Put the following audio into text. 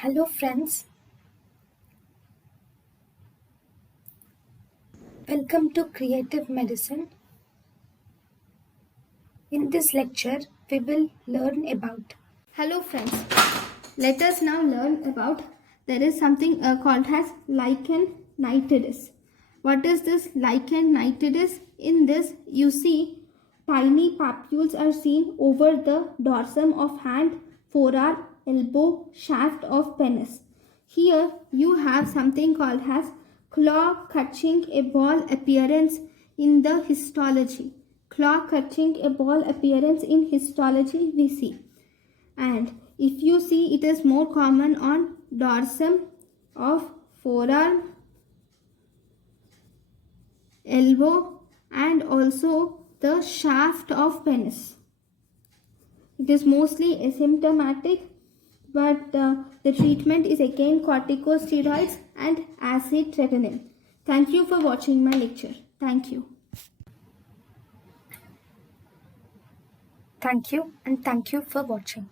Hello friends, welcome to Creative Medicine. In this lecture, we will learn about. Hello friends, let us now learn about there is something called as lichen nitidis. What is this lichen nitidis? In this you see tiny papules are seen over the dorsum of hand, forearm, elbow, shaft of penis. Here you have something called as claw catching a ball appearance in the histology. Claw catching a ball appearance in histology we see. And if you see, it is more common on dorsum of forearm, elbow, and also the shaft of penis. It is mostly asymptomatic, but the treatment is again corticosteroids and acid retinine. Thank you for watching my lecture. Thank you. Thank you and thank you for watching.